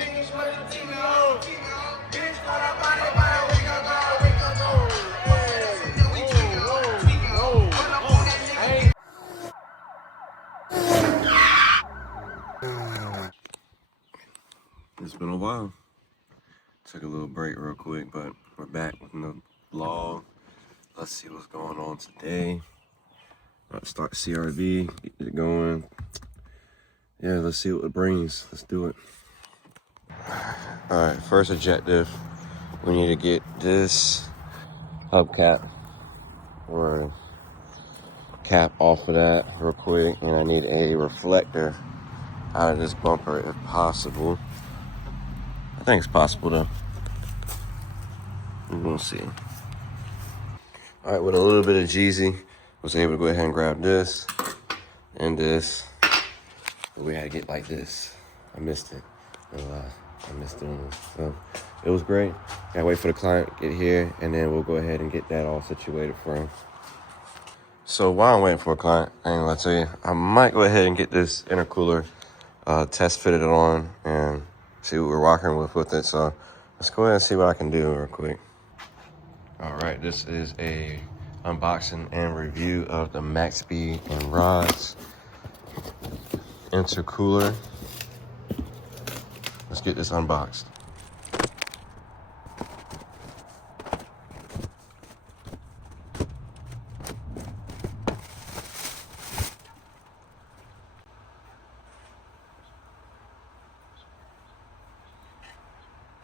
It's been a while. Took a little break real quick, but we're back with another vlog. Let's see what's going on today. About to start CRV, get it going. Yeah, let's see what it brings. Let's do it. All right, first objective, we need to get this hubcap or cap off of that real quick, and I need a reflector out of this bumper if possible. I think it's possible though. We're gonna see. All right, with a little bit of Jeezy, was able to go ahead and grab this and this. We had to get like this. I missed it. I missed doing this. So it was great. Gotta wait for the client to get here, and then we'll go ahead and get that all situated for him. So while I'm waiting for a client, I ain't gonna tell you, I might go ahead and get this intercooler test fitted on and see what we're rocking with it. So let's go ahead and see what I can do real quick. All right, this is a unboxing and review of the Maxpeedingrods Intercooler. Let's get this unboxed.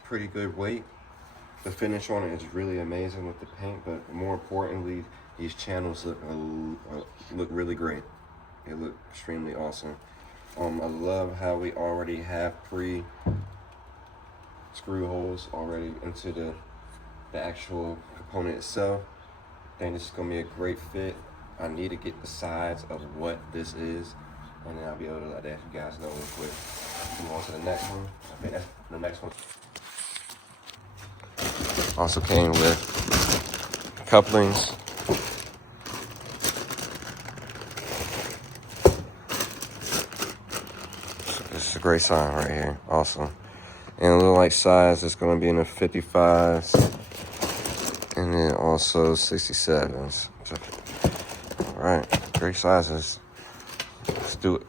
Pretty good weight. The finish on it is really amazing with the paint, but more importantly, these channels look really great. They look extremely awesome. I love how we already have screw holes already into the actual component itself. I think this is gonna be a great fit. I need to get the size of what this is, and then I'll be able to let you guys know real quick. Move on to the next one. I think that's the next one. Also came with couplings. This is a great sign right here. Awesome. And a little like size, it's going to be in the 55s and then also 67s. All right, great sizes. Let's do it.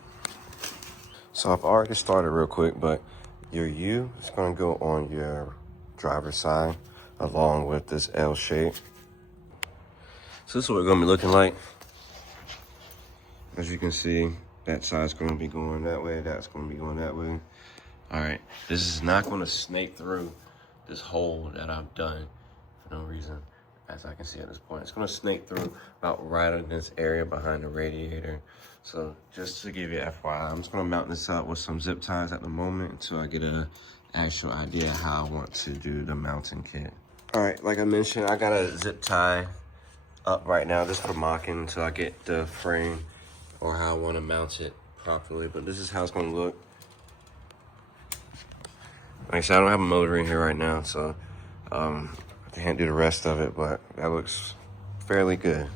So I've already started real quick, but your U is going to go on your driver's side along with this L shape. So this is what we're going to be looking like. As you can see, that side's going to be going that way, that's going to be going that way. All right, this is not going to snake through this hole that I've done for no reason, as I can see at this point. It's going to snake through about right in this area behind the radiator. So just to give you FYI, I'm just going to mount this up with some zip ties at the moment until I get an actual idea how I want to do the mounting kit. All right, like I mentioned, I got a zip tie up right now just for mocking until I get the frame or how I want to mount it properly. But this is how it's going to look. Like I said, I don't have a motor in here right now, so I can't do the rest of it, but that looks fairly good.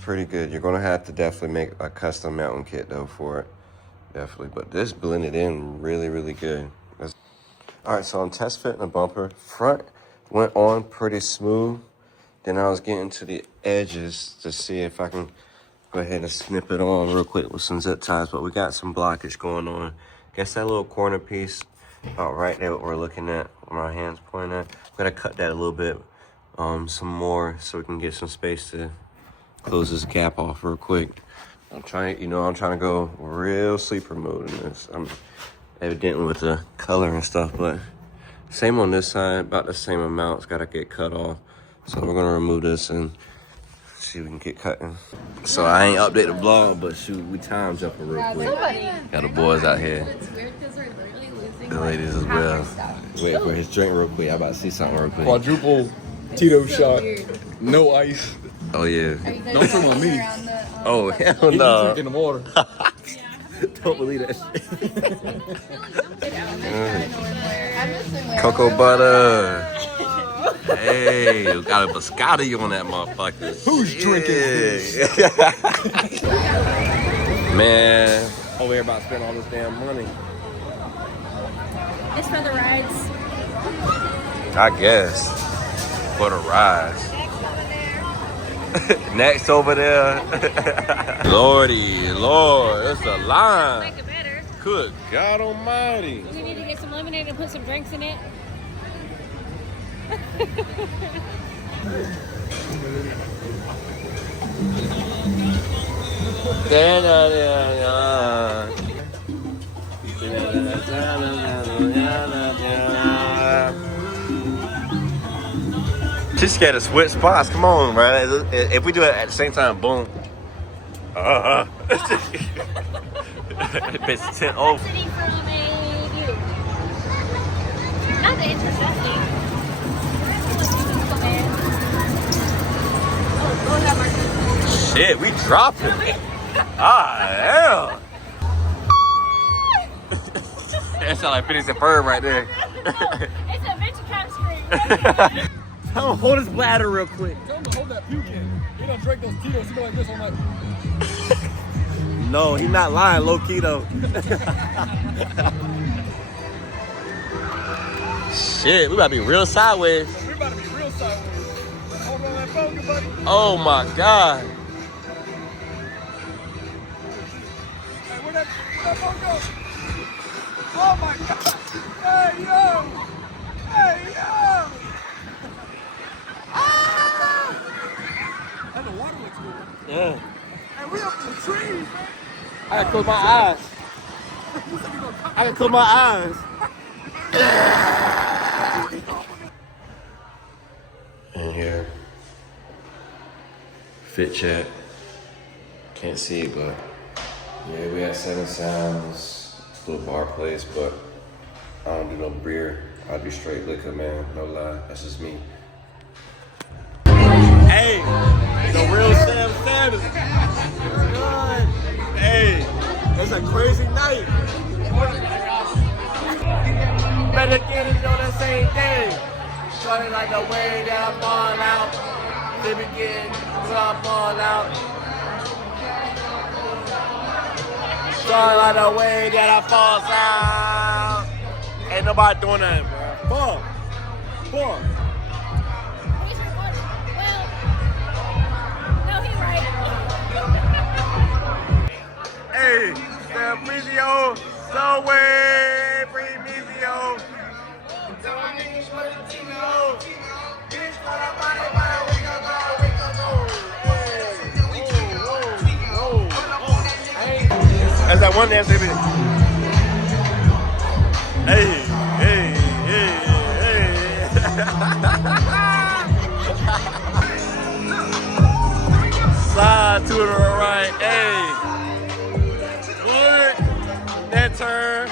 Pretty good. You're going to have to definitely make a custom mounting kit though for it. Definitely. But this blended in really, really good. All right, so I'm test fitting the bumper. Front went on pretty smooth. Then I was getting to the edges to see if I can go ahead and snip it on real quick with some zip ties, but we got some blockage going on. Guess that little corner piece about right there, what we're looking at, where my hand's pointing at. We gotta cut that a little bit, some more, so we can get some space to close this gap off real quick. I'm trying to go real sleeper mode in this. I'm evidently with the color and stuff, but same on this side, about the same amount. It's gotta get cut off. So we're gonna remove this and see if we can get cutting. So I ain't update the vlog, but shoot, we time jumping real quick. Got the boys out here. It's weird because we're literally losing The ladies as well. Wait for his drink real quick. I'm about to see something real quick. Quadruple Tito shot. Weird. No ice. Oh yeah. Don't talk about me. Oh hell He's no. drinking the water. Don't believe that shit. I'm Cocoa butter. Hey, you got a biscotti on that motherfucker. Who's drinking this? Man, over here about to spend all this damn money. It's for the rides. I guess. For the rides. Next over there. Lordy, Lord, it's a line. Make it better. Good God Almighty. We need to get some lemonade and put some drinks in it. She's scared of switch spots. Come on, bro. If we do it at the same time, boom. Bitch 10 over. City from a view. Not the intercesting. Oh, go ahead, Marcus. Shit, we dropping. Damn. That sound like Phineas and Ferb right there. It's a venture cap screen. Tell him hold his bladder real quick. Tell him to hold that puke in. He done drank those Tito's. He go like this on that. No, he not lying, low key though. Shit, we about to be real sideways. We're about to be real sideways. Hold on that focus, buddy. Oh my God. Hey, where'd that phone go? Oh my God. Hey, yo. Hey, yo. Ah! And the water looks good. Yeah. And we up in the trees, man. I gotta close my eyes. I gotta close my eyes. In here. Fit check. Can't see it, but yeah, we had 7 sounds. Little bar place, but I don't do no beer. I do straight liquor, man. No lie. That's just me. Hey, the real Sam Sanders. Hey, it's a crazy night. Better get it on the same day. Starting like the way that I fall out. Civic getting I fall out. Starting like the way that I fall out. Ain't nobody doing that, bro. Fuck. He's recording. Well, no, he's right. Hey, the Brizio, so way, free Brizio. That's that one dance, baby. Hey. Slide to the right, hey. That turn.